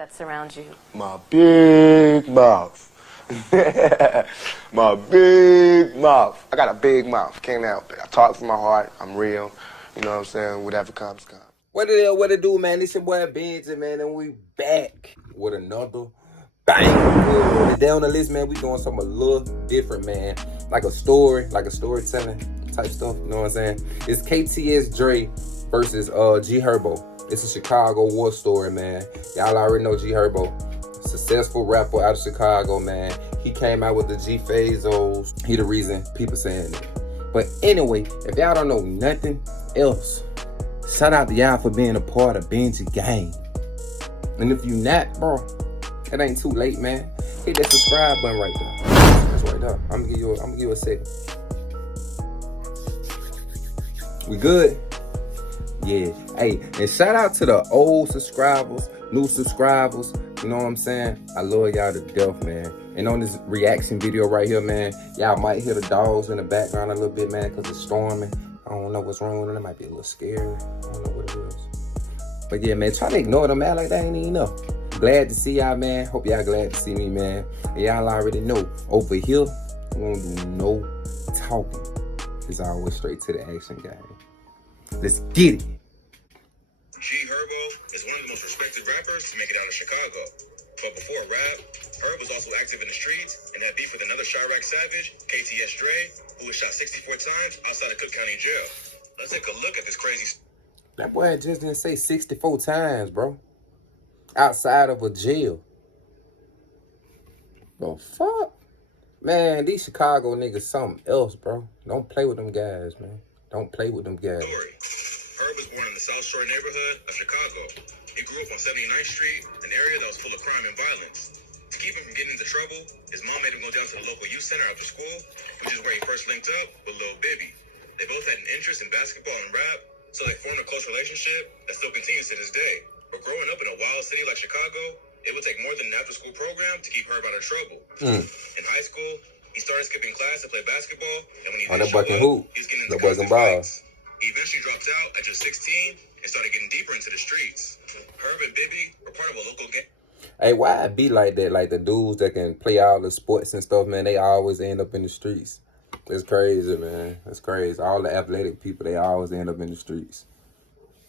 that surrounds you? My big mouth. My big mouth. I got a big mouth. Can't help it. I talk from my heart. I'm real. You know what I'm saying? Whatever comes, comes. What it do, man? This your boy Benji, man, and we back with another bang. Today on the list, man, we doing something a little different, man. Like a storytelling type stuff, you know what I'm saying? It's KTS DRE versus HERBO. It's a Chicago war story, man. Y'all already know HERBO. Successful rapper out of Chicago, man. He came out with the G Phazos. He the reason people saying it. But anyway, if y'all don't know nothing else, shout out to y'all for being a part of Benji gang. And if you not, bro, it ain't too late, man. Hit that subscribe button right there. That's right there. I'm gonna give you a second. We good? Yeah. Hey, and shout out to the old subscribers, new subscribers. You know what I'm saying? I love y'all to death, man. And on this reaction video right here, man, y'all might hear the dogs in the background a little bit, man, because it's storming. I don't know what's wrong with it. It might be a little scary. I don't know what it is. But yeah, man, try to ignore them, man, like that ain't even enough. Glad to see y'all, man. Hope y'all glad to see me, man. And y'all already know, over here, we don't do no talking. It's always straight to the action, guys. Let's get it. HERBO is one of the most respected rappers to make it out of Chicago. But before rap, Herb was also active in the streets and had beef with another Chirac savage, KTS DRE, who was shot 64 times outside of Cook County Jail. Let's take a look at this crazy... That boy just didn't say 64 times, bro. Outside of a jail. The fuck? Man, these Chicago niggas something else, bro. Don't play with them guys, man. Don't play with them guys. Herb was born in the South Shore neighborhood of Chicago. He grew up on 79th Street, an area that was full of crime and violence. To keep him from getting into trouble, his mom made him go down to the local youth center after school, which is where he first linked up with Lil Bibby. They both had an interest in basketball and rap, so they formed a close relationship that still continues to this day. But growing up in a wild city like Chicago, it would take more than an after-school program to keep Herb out of trouble. In high school, he started skipping class to play basketball, and when he did show up, he was getting into constant fights. He eventually dropped out at just 16 and started getting deeper into the streets. Herb and Bibby were part of a local gang. Hey, why it be like that? Like the dudes that can play all the sports and stuff, man, they always end up in the streets. It's crazy, man. It's crazy. All the athletic people, they always end up in the streets.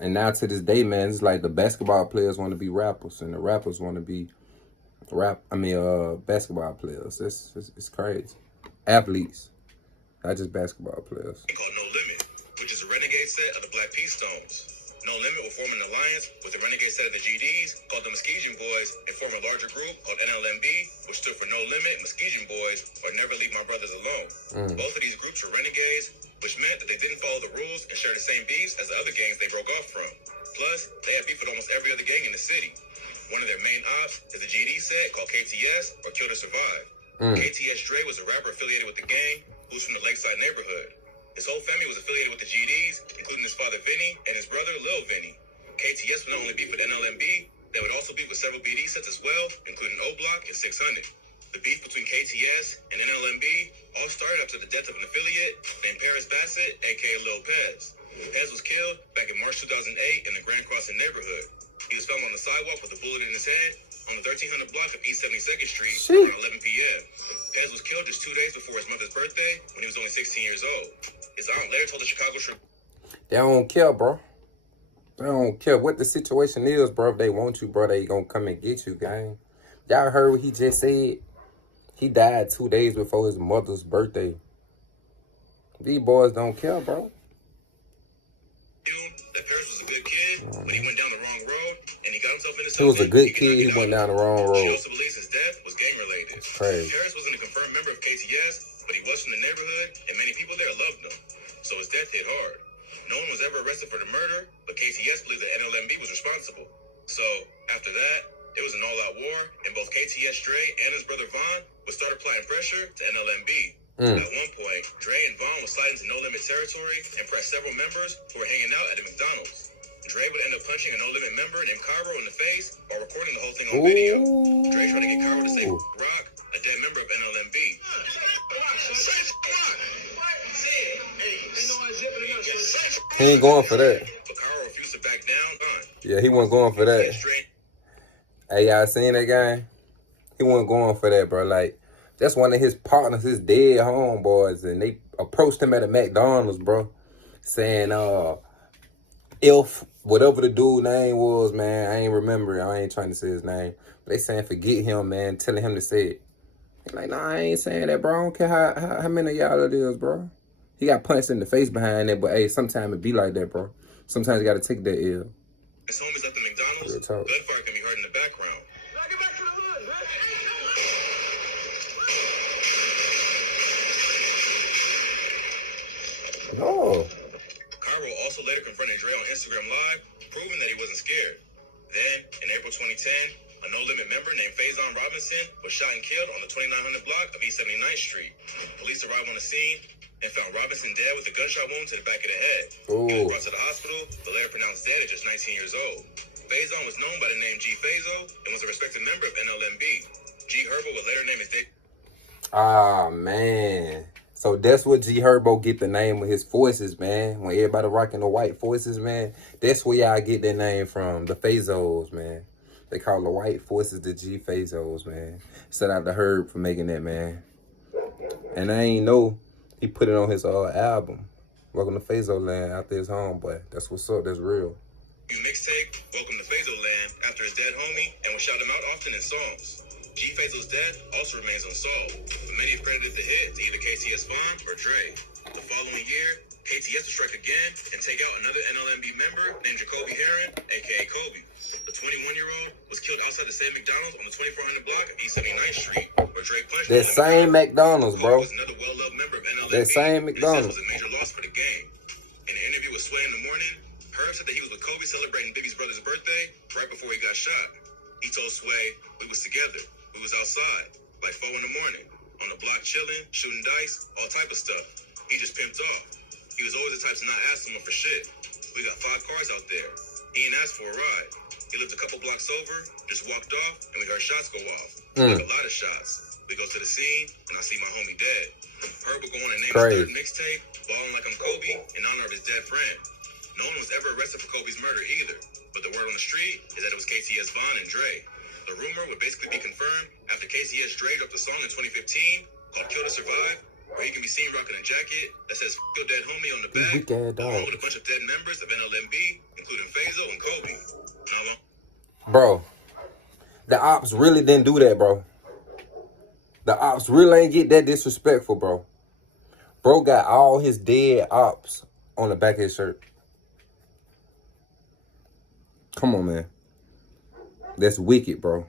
And now to this day, man, it's like the basketball players want to be rappers and the rappers want to be basketball players. It's crazy. Athletes, not just basketball players. Called No Limit, which is a renegade set of the Black Peace Stones. No Limit will form an alliance with the renegade set of the GDs called the Muskegon Boys and form a larger group called NLMB, which stood for No Limit, Muskegon Boys, or Never Leave My Brothers Alone. Both of these groups were renegades, which meant that they didn't follow the rules and share the same beefs as the other gangs they broke off from. Plus, they had beef with almost every other gang in the city. One of their main ops is the GD set called KTS, or Kill to Survive. KTS DRE was a rapper affiliated with the gang who's from the Lakeside neighborhood. His whole family was affiliated with the GDs, including his father Vinny and his brother Lil Vinny. KTS would not only beef with NLMB, they would also beef with several BD sets as well, including O-Block and 600. The beef between KTS and NLMB all started after the death of an affiliate named Paris Bassett, aka Lil Pez. Pez was killed back in March 2008 in the Grand Crossing neighborhood. He was found on the sidewalk with a bullet in his head on the 1300 block of East 72nd Street around 11 p.m. Pez was killed just 2 days before his mother's birthday when he was only 16 years old. His aunt later told the Chicago Tribune. They don't care, bro. They don't care what the situation is, bro. If they want you, bro, they gonna come and get you, gang. Y'all heard what he just said? He died 2 days before his mother's birthday. These boys don't care, bro. That Paris was a good kid, but he went down the wrong road, and he got himself into something. He was a good kid, he went down the wrong road. She also believes his death was gang-related. Crazy. Paris wasn't a confirmed member of KTS, but he was from the neighborhood, and many people there loved him. So his death hit hard. No one was ever arrested for the murder, but KTS believed that NLMB was responsible. So, after that, it was an all-out war, and both KTS DRE and his brother Vaughn would start applying pressure to NLMB. At one point, DRE and Vaughn would slide into No Limit territory and press several members who were hanging out at a McDonald's. DRE would end up punching a No Limit member named Cairo in the face while recording the whole thing on video. DRE tried to get Cairo to say Rock, a dead member of NLMB. He ain't going for that. But Cairo refused to back down. Yeah, he wasn't going for that. Hey, y'all seen that guy? He wasn't going for that, bro. Like, that's one of his partners, his dead homeboys, and they approached him at a McDonald's, bro, saying, if whatever the dude name was, man, I ain't remember. I ain't trying to say his name. But they saying forget him, man, telling him to say it. He like, nah, I ain't saying that, bro. I don't care how many of y'all it is, bro. He got punched in the face behind that, but hey, sometimes it be like that, bro. Sometimes you gotta take that L. His homies at the McDonald's, gunfire can be heard in the background. Now get back to the hood, man. Oh. Cairo also later confronted Dre on Instagram Live, proving that he wasn't scared. Then, in April 2010, a No Limit member named Faison Robinson was shot and killed on the 2900 block of East 79th Street. Police arrived on the scene and found Robinson dead with a gunshot wound to the back of the head. Ooh. He was brought to the hospital, but later pronounced dead at just 19 years old. Faison was known by the name G Fazo and was a respected member of NLMB. G HERBO would later name his dick. Ah, man. So that's what G HERBO get the name of his forces, man. When everybody rocking the white forces, man, that's where y'all get their name from. The Fazos, man. They call the white forces the G Fazos, man. Shout out to Herb for making that, man. And I ain't know he put it on his album, Welcome to Fazo Land, after his home, but that's what's up. That's real. Mixtape, Welcome to Fazo Land, after his dead homie, and would shout him out often in songs. G Fazo's death also remains unsolved, but many have credited the hit to either KTS Vaughn or Dre. The following year, KTS would strike again and take out another NLMB member named Jacoby Heron, aka Kobe. The 21-year-old was killed outside the same McDonald's on the 2400 block of East 79th Street, where Dre punched that same McDonald's, bro. Was another well-loved member of NLMB. That same McDonald's. This was a major loss for the game. In an interview with Sway in the morning, Herb said that he was with Kobe celebrating Bibby's brother's birthday right before he got shot. He told Sway, we was together. We was outside, like 4 in the morning, on the block chilling, shooting dice, all type of stuff. He just pimped off. He was always the type to not ask someone for shit. We got 5 cars out there. He ain't asked for a ride. He lived a couple blocks over, just walked off, and we heard shots go off. Like a lot of shots. We go to the scene, and I see my homie dead. Herb will go on and name his third mixtape, Ballin' Like I'm Kobe, in honor of his dead friend. No one was ever arrested for Kobe's murder either, but the word on the street is that it was KTS Vaughn and Dre. The rumor would basically be confirmed after KTS Dre dropped a song in 2015 called Kill to Survive, where he can be seen rocking a jacket that says "F your dead homie" on the back, along with a bunch of dead members of NLMB, including Fazo and Kobe. Bro, the ops really didn't do that, bro. The ops really ain't get that disrespectful, bro. Bro got all his dead ops on the back of his shirt. Come on, man. That's wicked, bro.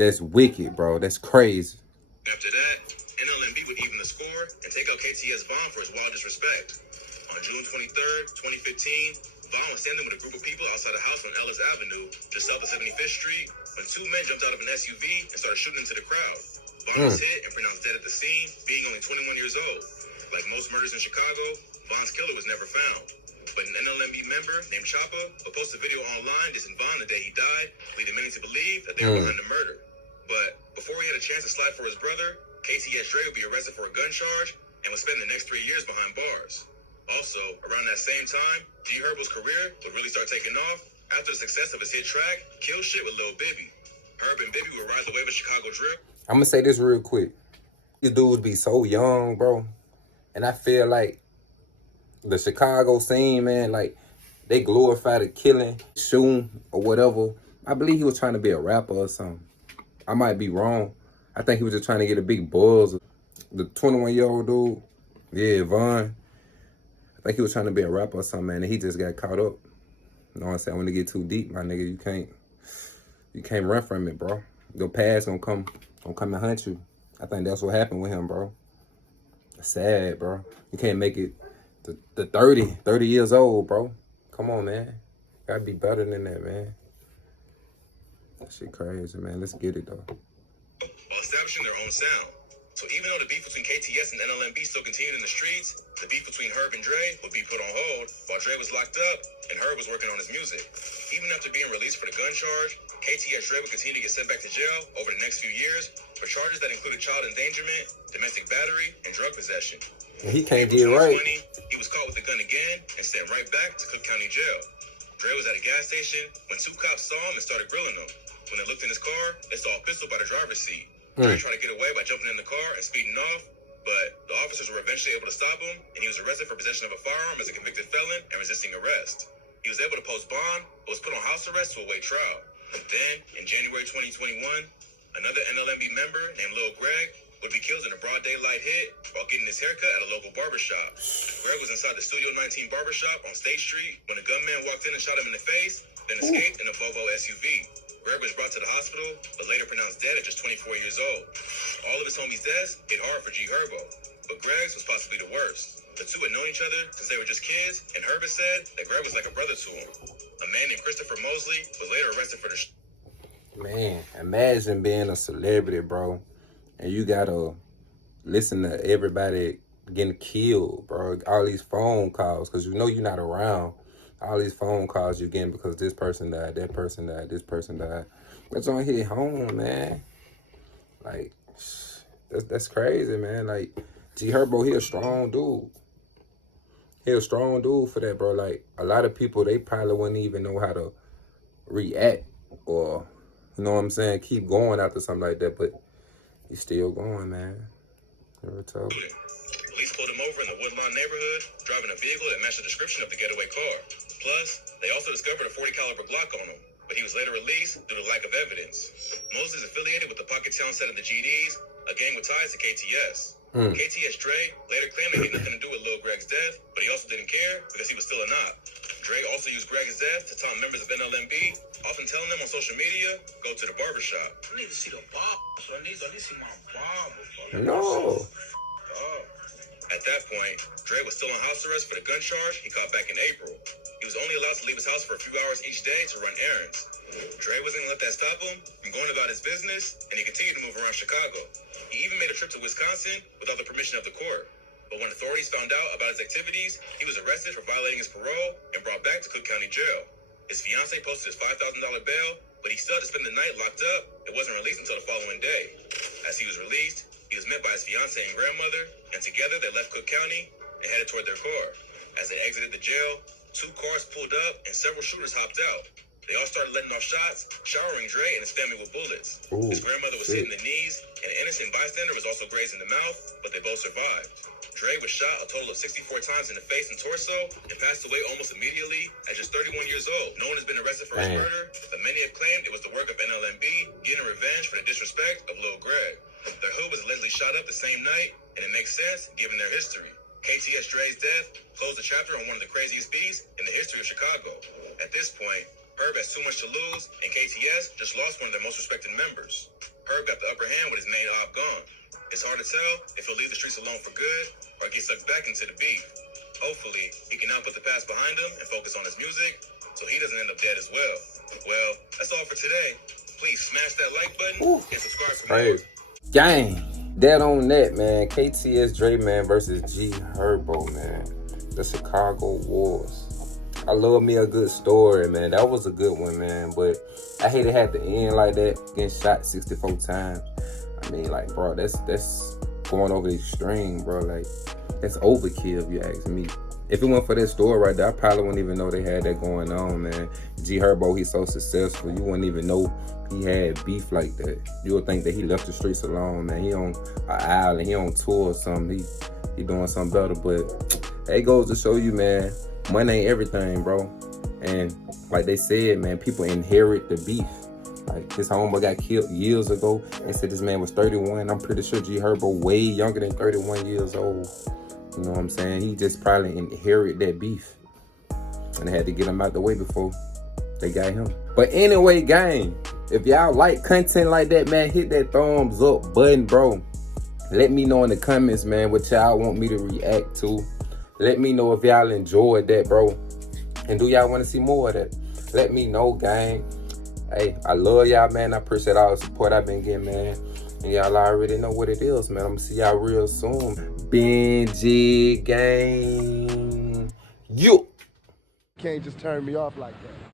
That's wicked, bro. That's crazy. After that, NLMB would even the score and take out KTS Vaughn for his wild disrespect. On June 23rd, 2015, Vaughn was standing with a group of people outside a house on Ellis Avenue, just south of 75th Street, when 2 men jumped out of an SUV and started shooting into the crowd. Vaughn was hit and pronounced dead at the scene, being only 21 years old. Like most murders in Chicago, Vaughn's killer was never found. But an NLMB member named Choppa would post a video online dissing Vaughn the day he died, leading many to believe that they were behind the murder. But before he had a chance to slide for his brother, KTS Dre would be arrested for a gun charge and would spend the next 3 years behind bars. Also, around that same time, G HERBO's career would really start taking off after the success of his hit track, Kill Shit with Lil Bibby. Herb and Bibby would ride the wave of Chicago drill. I'm gonna say this real quick. These dudes be so young, bro. And I feel like the Chicago scene, man, like, they glorify the killing, shooting, or whatever. I believe he was trying to be a rapper or something. I might be wrong. I think he was just trying to get a big buzz. The 21-year-old dude, yeah, Vaughn, I think he was trying to be a rapper or something, man, and he just got caught up. You know what I'm saying? When they get too deep, my nigga, you can't run from it, bro. Your past gonna come and hunt you. I think that's what happened with him, bro. It's sad, bro. You can't make it to 30 years old, bro. Come on, man. Gotta be better than that, man. That shit crazy, man. Let's get it, though. While establishing their own sound. So even though the beef between KTS and NLMB still continued in the streets, the beef between Herb and Dre would be put on hold while Dre was locked up and Herb was working on his music. Even after being released for the gun charge, KTS Dre would continue to get sent back to jail over the next few years for charges that included child endangerment, domestic battery, and drug possession. He can't get right. He was caught with a gun again and sent right back to Cook County Jail. Dre was at a gas station when two cops saw him and started grilling him. When they looked in his car, they saw a pistol by the driver's seat. Dre tried to get away by jumping in the car and speeding off, but the officers were eventually able to stop him, and he was arrested for possession of a firearm as a convicted felon and resisting arrest. He was able to post bond, but was put on house arrest to await trial. Then, in January 2021, another NLMB member named Lil Greg would be killed in a broad daylight hit while getting his haircut at a local barbershop. Greg was inside the Studio 19 barbershop on State Street when a gunman walked in and shot him in the face, then escaped in a Volvo SUV. Greg was brought to the hospital, but later pronounced dead at just 24 years old. All of his homies' deaths hit hard for HERBO, but Greg's was possibly the worst. The two had known each other since they were just kids, and Herb said that Greg was like a brother to him. A man named Christopher Mosley was later arrested for the Man, imagine being a celebrity, bro, and you gotta listen to everybody getting killed, bro. All these phone calls, because you know you're not around. All these phone calls you're getting because this person died, that person died, this person died. That's on hit home, man. Like, that's crazy, man. Like, HERBO, he a strong dude. He a strong dude for that, bro. Like, a lot of people, they probably wouldn't even know how to react or, you know what I'm saying, keep going after something like that, but he's still going, man. Never told. Police pulled him over in the Woodlawn neighborhood, driving a vehicle that matched the description of the getaway car. Plus, they also discovered a .40 caliber Glock on him, but he was later released due to lack of evidence. Mosley's affiliated with the Pocket Town set of the GDs, a gang with ties to KTS. KTS Dre later claimed that he had nothing to do with Lil Greg's death, but he also didn't care because he was still a knot. Dre also used Greg's death to taunt members of NLMB, often telling them on social media, go to the barbershop. I need to see the bomb. So I need to see my bomb before. No. At that point, Dre was still on house arrest for the gun charge he caught back in April. He was only allowed to leave his house for a few hours each day to run errands. Dre wasn't going to let that stop him from going about his business, and he continued to move around Chicago. He even made a trip to Wisconsin without the permission of the court. But when authorities found out about his activities, he was arrested for violating his parole and brought back to Cook County Jail. His fiancée posted his $5,000 bail, but he still had to spend the night locked up. It wasn't released until the following day. As he was released, he was met by his fiancée and grandmother, and together they left Cook County and headed toward their car. As they exited the jail, two cars pulled up and several shooters hopped out. They all started letting off shots, showering Dre and his family with bullets. His grandmother was hit in the knees, and an innocent bystander was also grazed in the mouth, but they both survived. Dre was shot a total of 64 times in the face and torso and passed away almost immediately at just 31 years old. No one has been arrested for his murder, but many have claimed it was the work of NLMB getting revenge for the disrespect of Lil Greg. Their hood was allegedly shot up the same night, and it makes sense given their history. KTS Dre's death closed a chapter on one of the craziest beats in the history of Chicago. At this point, Herb has too much to lose, and KTS just lost one of their most respected members. Herb got the upper hand with his main op gone. It's hard to tell if he'll leave the streets alone for good or get sucked back into the beef. Hopefully, he can now put the past behind him and focus on his music so he doesn't end up dead as well. Well, that's all for today. Please smash that like button and subscribe for more. Gang, that on that, man. KTS Dre, man, versus HERBO, man. The Chicago Wars. I love me a good story, man. That was a good one, man. But I hate it had to end like that, getting shot 64 times. I mean, like, bro, that's going over the extreme, bro. Like, that's overkill, if you ask me. If it weren't for that story right there, I probably wouldn't even know they had that going on, man. HERBO, he's so successful, you wouldn't even know he had beef like that. You would think that he left the streets alone, man. He on an island, he on tour or something. He doing something better, but it goes to show you, man, money ain't everything, bro. And like they said, man, people inherit the beef. Like, his homeboy got killed years ago. They said this man was 31. I'm pretty sure HERBO way younger than 31 years old. You know what I'm saying? He just probably inherited that beef. And they had to get him out the way before they got him. But anyway, gang, if y'all like content like that, man, hit that thumbs up button, bro. Let me know in the comments, man, what y'all want me to react to. Let me know if y'all enjoyed that, bro. And do y'all want to see more of that? Let me know, gang. Hey, I love y'all, man. I appreciate all the support I've been getting, man. And y'all already know what it is, man. I'm going to see y'all real soon. Benji gang. You. Can't just turn me off like that.